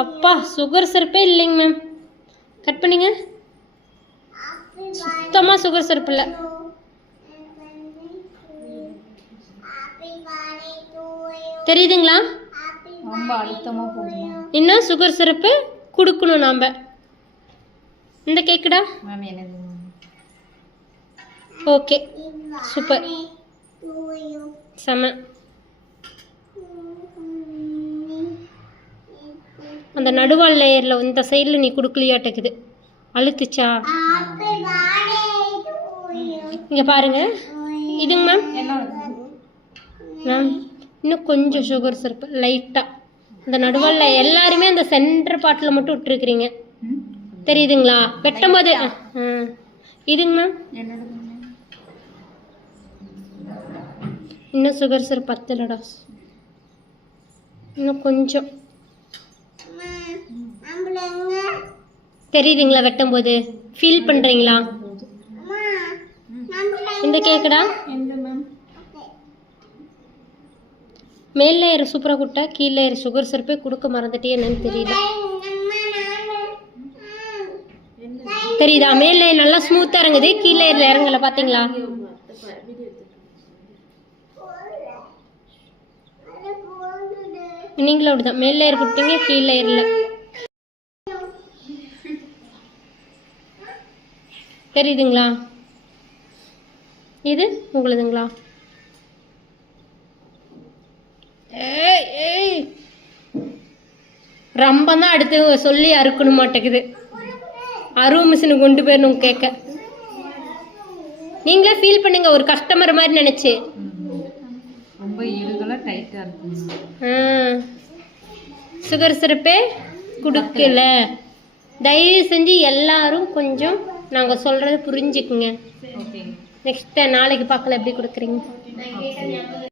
அப்பா சுகர் சிரப்பே இல்லைங்க ma'am. Cut பண்ணுங்க. சுத்தமா சுகர் சிரப் இல்லை. தெரியுதுங்களா? ரொம்ப அழுத்தமா போகுது. இன்னும் சுகர் சிரப்பு கொடுக்கணும் நாம. இந்த கேக்குடா மேம் என்னது? ஓகே சூப்பர் செம. அந்த நடுவால் லேயரில் இந்த சைடில் நீ கொடுக்கலையாட்டக்குது. அழுத்துச்சா? இங்கே பாருங்க. இதுங்க மேம். மேம் இன்னும் கொஞ்சம் சுகர் சிரப்பு லைட்டாக அந்த நடுவால் எல்லாருமே அந்த சென்டர் பாட்டில் மட்டும் விட்டுருக்குறீங்க. தெரியுதுங்களா? வெட்டும் போது இதுங்க மேம். இன்னும் சுகர் சிரப் பத்தலடா. இன்னும் கொஞ்சம் தெரியுதுங்களா? வெட்டும் போது ஃபீல் பண்ணுறீங்களா? இந்த கேக்குடா மேல் லேயர் சூப்பராக கொடுத்தா கீழே லேயர் சுகர் சிரப்பே கொடுக்க மறந்துட்டே என்னன்னு தெரியல. தெரியுதா? மேல் லேயர் நல்லா ஸ்மூத்தாக இறங்குது, கீழே லேயரில் இறங்கல. பார்த்தீங்களா? நீங்களும் அப்படிதான் மேல் லேயர் கொடுத்தீங்க, கீழ் லேயரில். தெரியுதுங்களா? இது உங்களுதுங்களா? ஏய் ஏய் ரொம்ப தான் அடுத்து சொல்லி அறுக்கணும் மாட்டேங்குது. அருவ மிஷினு கொண்டு போயிடணும் கேட்க. நீங்களே ஃபீல் பண்ணுங்க ஒரு கஸ்டமர் மாதிரி நினைச்சு. ரொம்ப இறுகலா டைட்டா இருக்கு. சுகர் சிரப்பே கொடுக்கல. தயவு செஞ்சு எல்லாரும் கொஞ்சம் நாங்கள் சொல்றது புரிஞ்சுக்குங்க. நெக்ஸ்ட் நாளைக்கு பார்க்கல எப்படி கொடுக்குறீங்க.